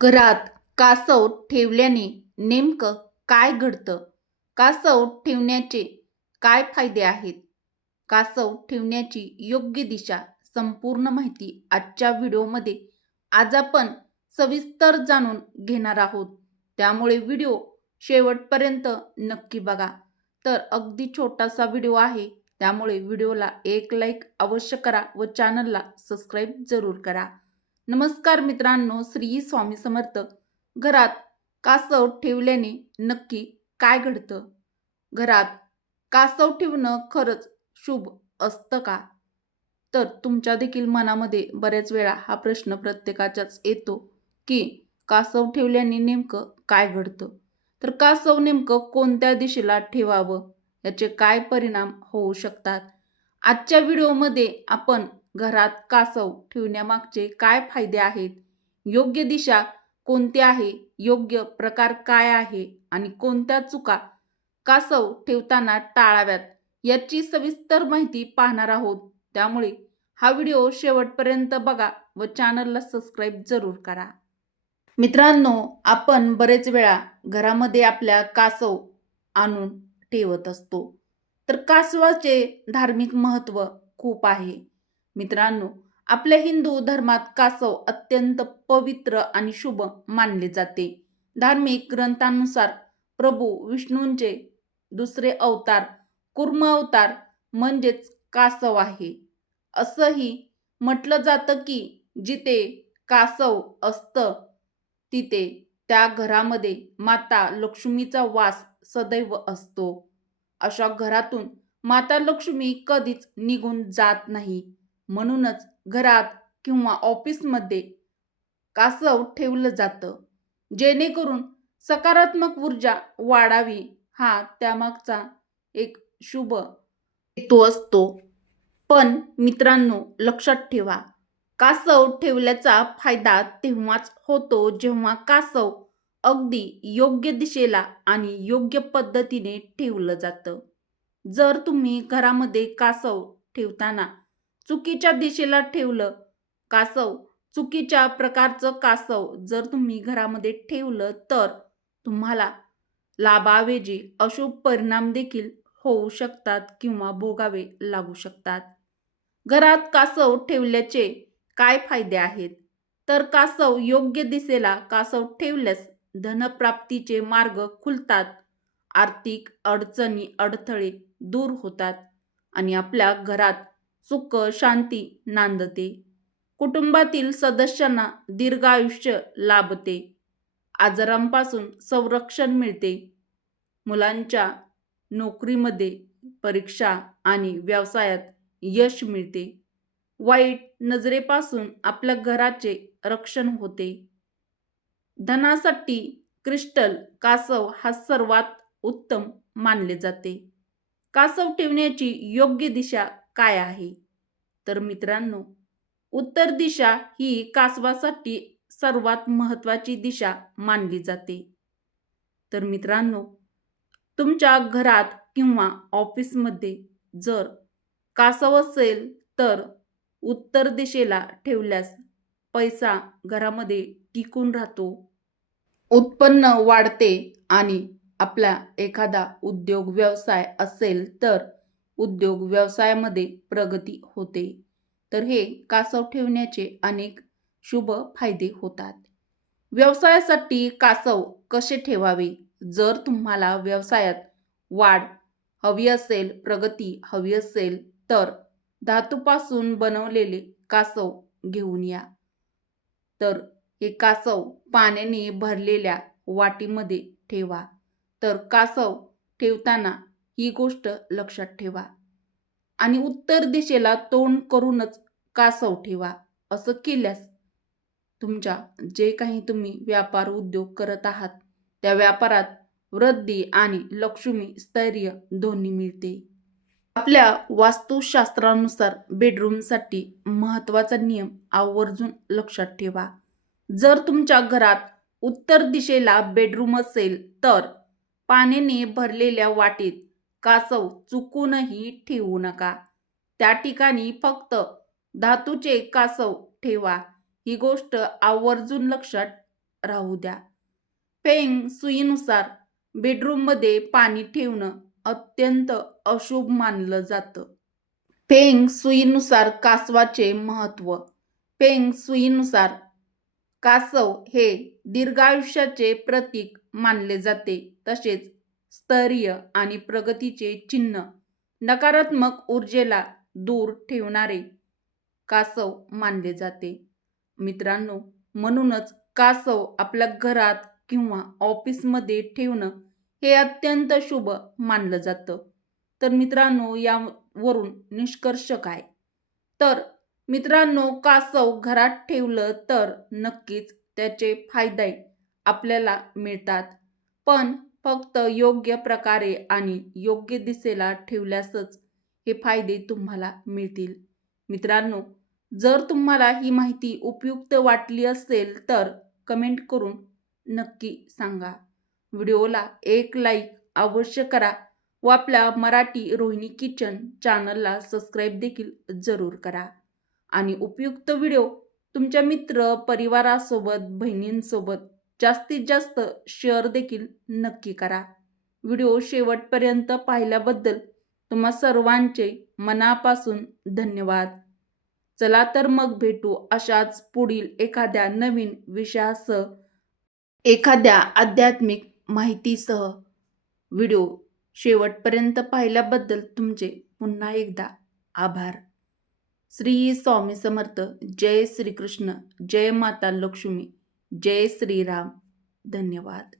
घरात कासव ठेवल्याने नेमकं काय घडतं? कासव ठेवण्याचे काय फायदे आहेत? कासव ठेवण्याची योग्य दिशा संपूर्ण माहिती आजच्या व्हिडिओमध्ये आज आपण सविस्तर जाणून घेणार आहोत. त्यामुळे व्हिडिओ शेवटपर्यंत नक्की बघा. तर अगदी छोटासा व्हिडिओ आहे त्यामुळे व्हिडिओला एक लाईक अवश्य करा व चॅनलला सबस्क्राईब जरूर करा. नमस्कार मित्रांनो श्री स्वामी समर्थ. घरात कासव ठेवल्याने नक्की काय घडतं? घरात कासव ठेवणं खरंच शुभ असतं का? तर तुमच्या देखील मनामध्ये बऱ्याच वेळा हा प्रश्न प्रत्येकाच्याच येतो की कासव ठेवल्याने नेमकं काय घडतं? तर कासव नेमकं कोणत्या दिशेला ठेवावं? याचे काय परिणाम होऊ शकतात? आजच्या व्हिडिओमध्ये आपण घरात कासव ठेवण्यामागचे काय फायदे आहेत? योग्य दिशा कोणती आहे? योग्य प्रकार काय आहे? आणि कोणत्या चुका कासव ठेवताना टाळाव्यात? याची सविस्तर माहिती पाहणार आहोत. त्यामुळे हा व्हिडिओ शेवटपर्यंत बघा व चॅनलला सबस्क्राईब जरूर करा. मित्रांनो आपण बरेच वेळा घरामध्ये आपल्या कासव आणून ठेवत असतो. तर कासवाचे धार्मिक महत्त्व खूप आहे. मित्रांनो आपल्या हिंदू धर्मात कासव अत्यंत पवित्र आणि शुभ मानले जाते. धार्मिक ग्रंथांनुसार प्रभू विष्णूंचे दुसरे अवतार कुर्म अवतार म्हणजेच कासव आहे. असंही म्हटलं जातं की जिथे कासव असतं तिथे त्या घरामध्ये माता लक्ष्मीचा वास सदैव असतो. अशा घरातून माता लक्ष्मी कधीच निघून जात नाही. म्हणूनच घरात किंवा ऑफिसमध्ये कासव ठेवलं जातं. जेणेकरून सकारात्मक ऊर्जा वाढावी हा त्यामागचा एक शुभ हेतू असतो. पण मित्रांनो लक्षात ठेवा कासव ठेवल्याचा फायदा तेव्हाच होतो जेव्हा कासव अगदी योग्य दिशेला आणि योग्य पद्धतीने ठेवलं जातं. जर तुम्ही घरामध्ये कासव ठेवताना चुकीच्या दिशेला ठेवलं. कासव चुकीच्या प्रकारचं कासव जर तुम्ही घरामध्ये ठेवलं तर तुम्हाला लाभावेजी अशुभ परिणाम देखील होऊ शकतात किंवा भोगावे लागू शकतात. घरात कासव ठेवल्याचे काय फायदे आहेत? तर कासव योग्य दिशेला कासव ठेवल्यास धनप्राप्तीचे मार्ग खुलतात आर्थिक अडचणी अडथळे दूर होतात आणि आपल्या घरात सुख शांती नांदते. कुटुंबातील सदस्यांना दीर्घायुष्य लाभते. आजारांपासून संरक्षण मिळते. मुलांच्या नोकरीमध्ये परीक्षा आणि व्यवसायात यश मिळते. वाईट नजरेपासून आपल्या घराचे रक्षण होते. धनासाठी क्रिस्टल कासव हा सर्वात उत्तम मानले जाते. कासव ठेवण्याची योग्य दिशा काय आहे? तर मित्रांनो उत्तर दिशा ही कासवासाठी सर्वात महत्त्वाची दिशा मानली जाते. तर मित्रांनो तुमच्या घरात किंवा ऑफिसमध्ये जर कासव असेल तर उत्तर दिशेला ठेवल्यास पैसा घरामध्ये टिकून राहतो. उत्पन्न वाढते आणि आपला एखादा उद्योग व्यवसाय असेल तर उद्योग व्यवसायामध्ये प्रगती होते. तर हे कासव ठेवण्याचे अनेक शुभ फायदे होतात. व्यवसायासाठी कासव कसे ठेवावे? जर तुम्हाला व्यवसायात वाढ हवी असेल प्रगती हवी असेल तर धातूपासून बनवलेले कासव घेऊन या. तर हे कासव पाण्याने भरलेल्या वाटीमध्ये ठेवा. तर कासव ठेवताना ही गोष्ट लक्षात ठेवा. आणि उत्तर दिशेला तोंड करूनच कासव ठेवा असं केल्यास तुमच्या जे काही तुम्ही व्यापार उद्योग करत आहात त्या व्यापारात वृद्धी आणि लक्ष्मी स्थैर्य दोन्ही मिळते. आपल्या वास्तुशास्त्रानुसार बेडरूमसाठी महत्त्वाचा नियम आवर्जून लक्षात ठेवा. जर तुमच्या घरात उत्तर दिशेला बेडरूम असेल तर पाण्याने भरलेल्या वाटीत कासव चुकूनही ठेवू नका. त्या ठिकाणी फक्त धातूचे कासव ठेवा. ही गोष्ट आवर्जून लक्षात राहू द्या. फेंग सुईनुसार बेडरूममध्ये पाणी ठेवणं अत्यंत अशुभ मानलं जातं. फेंग सुईनुसार कासवाचे महत्त्व. फेंग सुईनुसार कासव हे दीर्घायुष्याचे प्रतीक मानले जाते. तसेच स्तरीय आणि प्रगतीचे चिन्ह नकारात्मक ऊर्जेला दूर ठेवणारे कासव मानले जाते. मित्रांनो म्हणूनच कासव आपल्या घरात किंवा ऑफिसमध्ये ठेवणं हे अत्यंत शुभ मानलं जातं. तर मित्रांनो यावरून निष्कर्ष काय? तर मित्रांनो कासव घरात ठेवलं तर नक्कीच त्याचे फायदे आपल्याला मिळतात. पण फक्त योग्य प्रकारे आणि योग्य दिशेला ठेवल्यासच हे फायदे तुम्हाला मिळतील. मित्रांनो जर तुम्हाला ही माहिती उपयुक्त वाटली असेल तर कमेंट करून नक्की सांगा. व्हिडिओला एक लाईक अवश्य करा व आपल्या मराठी रोहिणी किचन चॅनलला सबस्क्राईब देखील जरूर करा. आणि उपयुक्त व्हिडिओ तुमच्या मित्र परिवारासोबत बहिणींसोबत जास्तीत जास्त शेअर देखील नक्की करा. व्हिडिओ शेवटपर्यंत पाहिल्याबद्दल तुम्हा सर्वांचे मनापासून धन्यवाद. चला तर मग भेटू अशाच पुढील एखाद्या नवीन विषयासह एखाद्या आध्यात्मिक माहितीसह. व्हिडिओ शेवटपर्यंत पाहिल्याबद्दल तुमचे पुन्हा एकदा आभार. श्री स्वामी समर्थ. जय श्रीकृष्ण. जय माता लक्ष्मी. जय श्रीराम. धन्यवाद.